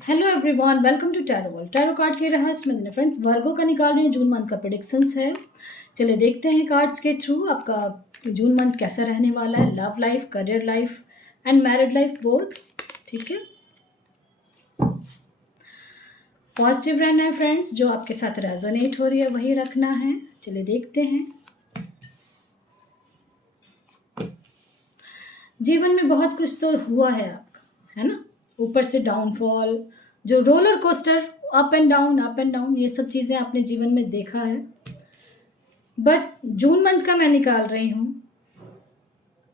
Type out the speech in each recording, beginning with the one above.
Hello everyone, welcome to tarot world. Tarot card के रहस्य में फ्रेंड्स वर्गों का निकाल रही हूँ। जून मंथ का प्रेडिक्शंस है। चलिए देखते हैं कार्ड्स के थ्रू आपका जून मंथ कैसा रहने वाला है। Love life, career life and married life both. ठीक है, पॉजिटिव रहना है फ्रेंड्स। जो आपके साथ रेजोनेट हो रही है वही रखना है। चलिए देखते हैं। जीवन में बहुत कुछ तो हुआ है आपका, है ना। ऊपर से डाउनफॉल, जो roller coaster, up and down, ये सब चीज़ें आपने जीवन में देखा है। बट जून मंथ का मैं निकाल रही हूँ।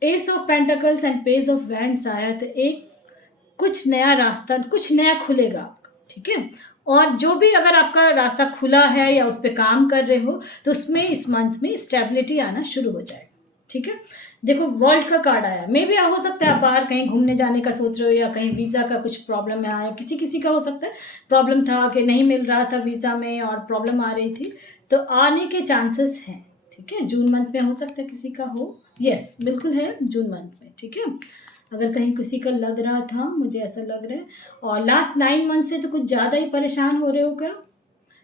S of pentacles and page of wands आया, तो एक कुछ नया रास्ता, कुछ नया खुलेगा आपका। ठीक है, और जो भी अगर आपका रास्ता खुला है या उस पर काम कर रहे हो तो उसमें इस मंथ में स्टेबिलिटी आना शुरू हो जाएगा। ठीक है, देखो वर्ल्ड का कार्ड आया। मे भी हो सकता है आप बाहर कहीं घूमने जाने का सोच रहे हो या कहीं वीज़ा का कुछ प्रॉब्लम है आया। किसी किसी का हो सकता है प्रॉब्लम था कि नहीं मिल रहा था वीज़ा में और प्रॉब्लम आ रही थी, तो आने के चांसेस हैं। ठीक है, जून मंथ में हो सकता है किसी का हो। यस, बिल्कुल है जून मंथ में। ठीक है, अगर कहीं किसी का लग रहा था, मुझे ऐसा लग रहा है। और लास्ट 9 मंथ से तो कुछ ज़्यादा ही परेशान हो रहे हो क्या।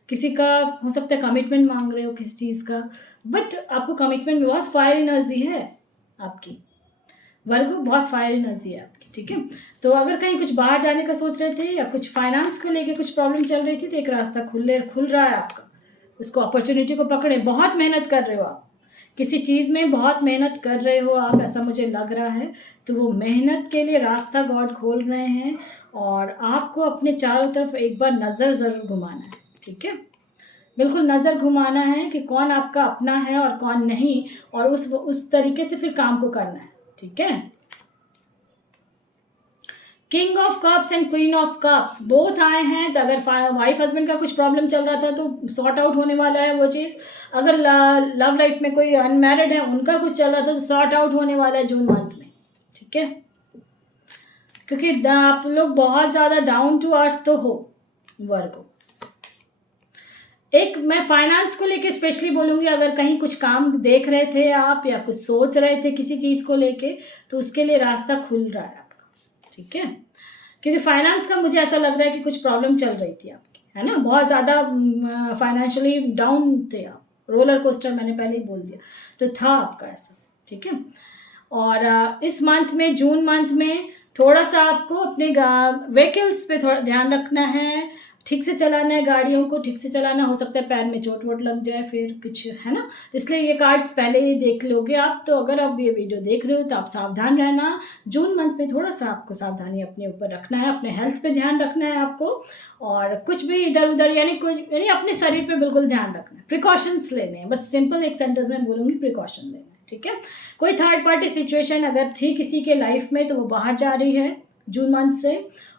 किसी का हो सकता है कमिटमेंट मांग रहे हो किसी चीज़ का, बट आपको कमिटमेंट में बहुत फायर एनर्जी है आपकी। वर्गो बहुत फायर एनर्जी है आपकी। ठीक है, तो अगर कहीं कुछ बाहर जाने का सोच रहे थे या कुछ फाइनेंस को लेके कुछ प्रॉब्लम चल रही थी, तो एक रास्ता खुल रहा है आपका। उसको अपॉर्चुनिटी को पकड़े। बहुत मेहनत कर रहे हो आप, किसी चीज़ में बहुत मेहनत कर रहे हो आप, ऐसा मुझे लग रहा है। तो वो मेहनत के लिए रास्ता गॉड खोल रहे हैं और आपको अपने चारों तरफ एक बार नज़र ज़रूर घुमाना है। ठीक है, बिल्कुल नज़र घुमाना है कि कौन आपका अपना है और कौन नहीं, और उस तरीके से फिर काम को करना है। ठीक है, king of cups and queen of cups both आए हैं। तो अगर वाइफ हस्बैंड का कुछ प्रॉब्लम चल रहा था तो सॉर्ट आउट होने वाला है वो चीज़। अगर लव लाइफ में कोई अनमैरिड है उनका कुछ चल रहा था तो सॉर्ट आउट होने वाला है जून मंथ में। ठीक है, क्योंकि आप लोग बहुत ज़्यादा डाउन टू अर्थ तो हो वर्गो। एक मैं फाइनेंस को लेके स्पेशली बोलूँगी, अगर कहीं कुछ काम देख रहे थे आप या कुछ सोच रहे थे किसी चीज़ को लेके, तो उसके लिए रास्ता खुल रहा है आपका। ठीक है, क्योंकि फाइनेंस का मुझे ऐसा लग रहा है कि कुछ प्रॉब्लम चल रही थी आपकी, है ना। बहुत ज़्यादा फाइनेंशियली डाउन थे आप। रोलर कोस्टर मैंने पहले ही बोल दिया, तो था आपका ऐसा। ठीक है, और इस मंथ में, जून मंथ में, थोड़ा सा आपको अपने व्हीकल्स पे थोड़ा ध्यान रखना है। ठीक से चलाना है, गाड़ियों को ठीक से चलाना। हो सकता है पैर में चोट वोट लग जाए फिर कुछ, है ना। तो इसलिए ये कार्ड्स पहले ही देख लोगे आप। तो अगर आप ये वीडियो देख रहे हो तो आप सावधान रहना। जून मंथ में थोड़ा सा आपको सावधानी अपने ऊपर रखना है, अपने हेल्थ पे ध्यान रखना है आपको। और कुछ भी इधर उधर यानी अपने शरीर पे बिल्कुल ध्यान रखना है। प्रिकॉशंस लेने हैं, बस सिंपल एक सेंटेंस में बोलूँगी, प्रिकॉशन लेना है। ठीक है, कोई थर्ड पार्टी सिचुएशन अगर थी किसी के लाइफ में तो वो बाहर जा रही है जून मंथ से।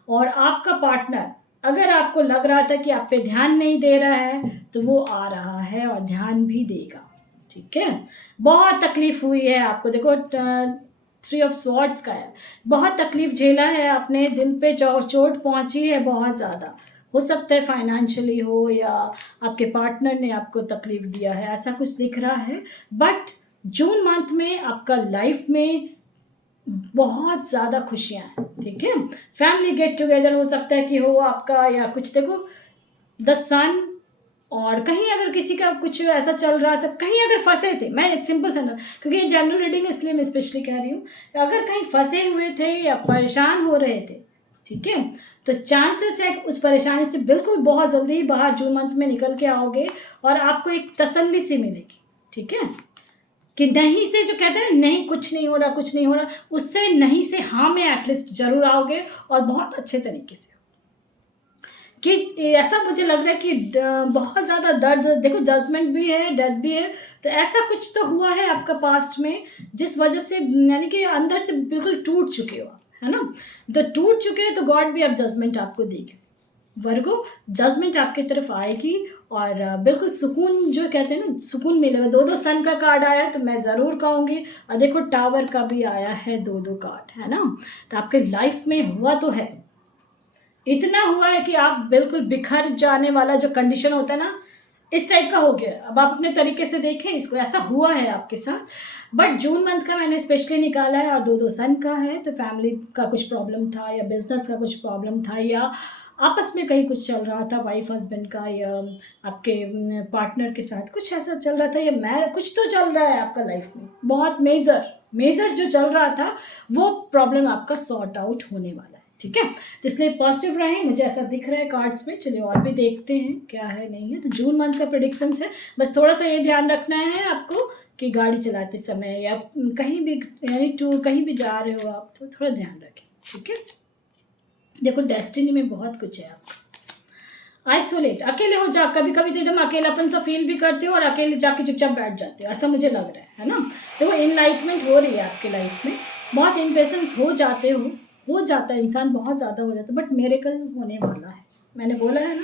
और आपका पार्टनर अगर आपको लग रहा था कि आप पे ध्यान नहीं दे रहा है तो वो आ रहा है और ध्यान भी देगा। ठीक है, बहुत तकलीफ हुई है आपको। देखो 3 ऑफ स्वॉर्ड्स का है। बहुत तकलीफ झेला है आपने, दिल पे चोट पहुंची है बहुत ज़्यादा। हो सकता है फाइनेंशियली हो या आपके पार्टनर ने आपको तकलीफ दिया है, ऐसा कुछ दिख रहा है। बट जून मंथ में आपका लाइफ में बहुत ज़्यादा खुशियाँ हैं। ठीक है, फैमिली गेट टुगेदर हो सकता है कि हो आपका, या कुछ देखो द सन। और कहीं अगर किसी का कुछ ऐसा चल रहा था, कहीं अगर फंसे थे, मैं एक सिंपल सा, क्योंकि ये जनरल रीडिंग इसलिए मैं स्पेशली कह रही हूँ, अगर कहीं फंसे हुए थे या परेशान हो रहे थे, ठीक है, तो चांसेस है उस परेशानी से बिल्कुल बहुत जल्दी ही बाहर जून मंथ में निकल के आओगे और आपको एक तसल्ली सी मिलेगी। ठीक है, कि नहीं से, जो कहते हैं नहीं कुछ नहीं हो रहा, कुछ नहीं हो रहा, उससे नहीं से हाँ में एटलीस्ट जरूर आओगे और बहुत अच्छे तरीके से। कि ऐसा मुझे लग रहा है कि बहुत ज़्यादा दर्द, देखो जजमेंट भी है, डेथ भी है, तो ऐसा कुछ तो हुआ है आपका पास्ट में जिस वजह से यानी कि अंदर से बिल्कुल टूट चुके हो, है ना। तो टूट चुके हैं तो गॉड भी अब जजमेंट आपको देगी वर्गो। जजमेंट आपकी तरफ आएगी और बिल्कुल सुकून, जो कहते हैं ना सुकून मिलेगा। 2 सन का कार्ड आया तो मैं ज़रूर कहूँगी। और देखो टावर का भी आया है, 2 कार्ड, है ना। तो आपके लाइफ में हुआ तो है, इतना हुआ है कि आप बिल्कुल बिखर जाने वाला जो कंडीशन होता है ना, इस टाइप का हो गया। अब आप अपने तरीके से देखें इसको, ऐसा हुआ है आपके साथ। बट जून मंथ का मैंने स्पेशली निकाला है, और दो सन का है, तो फैमिली का कुछ प्रॉब्लम था या बिजनेस का कुछ प्रॉब्लम था, या आपस में कहीं कुछ चल रहा था वाइफ हस्बैंड का, या आपके पार्टनर के साथ कुछ ऐसा चल रहा था, या मैं कुछ तो चल रहा है आपका लाइफ में बहुत मेजर जो चल रहा था, वो प्रॉब्लम आपका सॉर्ट आउट होने वाला है। ठीक है, तो इसलिए पॉजिटिव रहें, मुझे ऐसा दिख रहा है कार्ड्स में। चलिए और भी देखते हैं क्या है नहीं है। तो जून मंथ का प्रेडिक्शंस है। बस थोड़ा सा ये ध्यान रखना है आपको कि गाड़ी चलाते समय या कहीं भी, यानी कहीं भी जा रहे हो आप, तो थोड़ा ध्यान रखें। ठीक है, देखो डेस्टिनी में बहुत कुछ है आपका। आइसोलेट, अकेले हो जा, कभी कभी तो एकदम अकेलापन सा फील भी करते हो और अकेले जाके चुपचाप बैठ जाते हो, ऐसा मुझे लग रहा है ना। देखो इनलाइटमेंट हो रही है आपकी लाइफ में, बहुत इम्पेशेंस हो जाता है इंसान, बहुत ज़्यादा हो जाता है, बट मिरेकल होने वाला है। मैंने बोला है ना,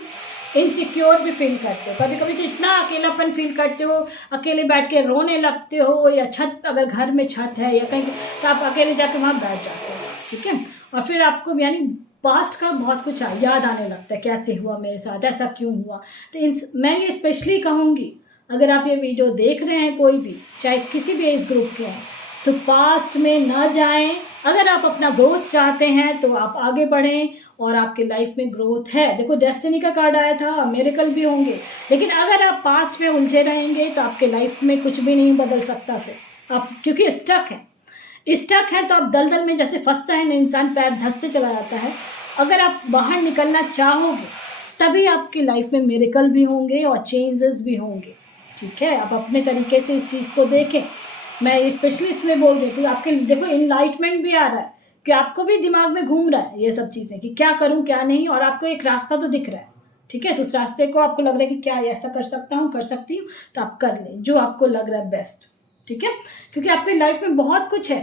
इनसिक्योर भी फील करते हो, कभी कभी तो इतना अकेलापन फील करते हो, अकेले बैठ के रोने लगते हो, या छत, अगर घर में छत है या कहीं, तो आप अकेले जाके वहाँ बैठ जाते हो। ठीक है, और फिर आपको यानी पास्ट का बहुत कुछ याद आने लगता है, कैसे हुआ मेरे साथ, ऐसा क्यों हुआ। तो मैं ये स्पेशली कहूँगी, अगर आप ये वीडियो देख रहे हैं कोई भी, चाहे किसी भी एज ग्रुप के हैं, तो पास्ट में ना जाएं। अगर आप अपना ग्रोथ चाहते हैं तो आप आगे बढ़ें, और आपके लाइफ में ग्रोथ है। देखो डेस्टिनी का कार्ड आया था, मिरेकल भी होंगे, लेकिन अगर आप पास्ट में उलझे रहेंगे तो आपके लाइफ में कुछ भी नहीं बदल सकता फिर आप, क्योंकि स्टक है तो आप दलदल में जैसे फंसता है ना इंसान, पैर धंसते चला जाता है। अगर आप बाहर निकलना चाहोगे तभी आपकी लाइफ में मिरेकल भी होंगे और चेंजेस भी होंगे। ठीक है, आप अपने तरीके से इस चीज़ को देखें। मैं स्पेशली इसलिए बोल रही थी, आपके देखो इनलाइटमेंट भी आ रहा है कि आपको भी दिमाग में घूम रहा है ये सब चीज़ें कि क्या करूं क्या नहीं, और आपको एक रास्ता तो दिख रहा है। ठीक है, तो उस रास्ते को आपको लग रहा है कि क्या ऐसा कर सकता हूँ, कर सकती हूँ, तो आप कर लें जो आपको लग रहा है बेस्ट। ठीक है, क्योंकि आपकी लाइफ में बहुत कुछ है,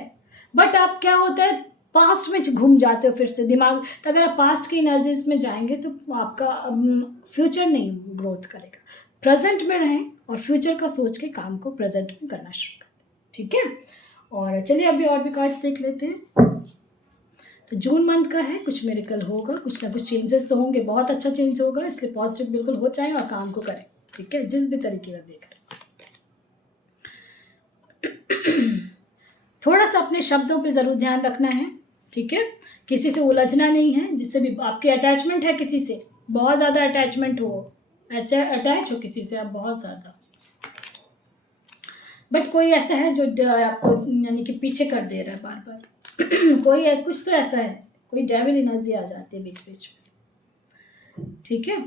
बट आप क्या होता है पास्ट में घूम जाते हो फिर से दिमाग। तो अगर आप पास्ट की एनर्जीज में जाएंगे तो आपका फ्यूचर नहीं ग्रोथ करेगा। प्रेजेंट में रहें और फ्यूचर का सोच के काम को प्रेजेंट में करना शुरू करते हैं। ठीक है, और चलिए अभी और भी कार्ड्स देख लेते हैं। तो जून मंथ का है, कुछ मिरेकल होगा, कुछ ना कुछ चेंजेस तो होंगे, बहुत अच्छा चेंज होगा, इसलिए पॉजिटिव बिल्कुल हो जाए और काम को करें। ठीक है, जिस भी तरीके का देख रहे थोड़ा सा अपने शब्दों पे ज़रूर ध्यान रखना है। ठीक है, किसी से उलझना नहीं है, जिससे भी आपकी अटैचमेंट है, किसी से बहुत ज़्यादा अटैच हो किसी से आप बहुत ज़्यादा, बट कोई ऐसा है जो आपको यानी कि पीछे कर दे रहा है बार बार कोई है, कुछ तो ऐसा है, कोई डेविल एनर्जी आ जाती है बीच बीच में। ठीक है,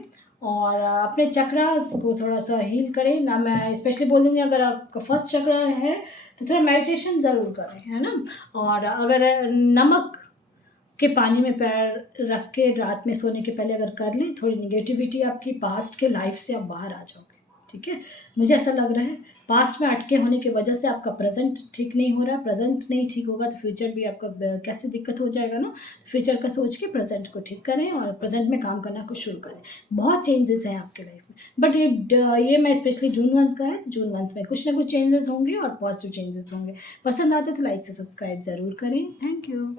और अपने चक्रास को थोड़ा सा हील करें ना। मैं स्पेशली बोल दूँगी अगर आपका फर्स्ट चक्र है तो थोड़ा मेडिटेशन ज़रूर करें, है ना। और अगर नमक के पानी में पैर रख के रात में सोने के पहले अगर कर लें, थोड़ी निगेटिविटी आपकी पास्ट के लाइफ से आप बाहर आ जाओगे। ठीक है, मुझे ऐसा लग रहा है पास्ट में अटके होने की वजह से आपका प्रेजेंट ठीक नहीं हो रहा है, प्रेजेंट नहीं ठीक होगा तो फ्यूचर भी आपका कैसे दिक्कत हो जाएगा ना। फ्यूचर का सोच के प्रेजेंट को ठीक करें और प्रेजेंट में काम करना कुछ शुरू करें। बहुत चेंजेस हैं आपके लाइफ में, बट ये मैं स्पेशली जून मंथ का है, तो जून मंथ में कुछ ना कुछ चेंजेस होंगे और पॉजिटिव चेंजेस होंगे। पसंद आते तो लाइक से सब्सक्राइब ज़रूर करें। Thank you.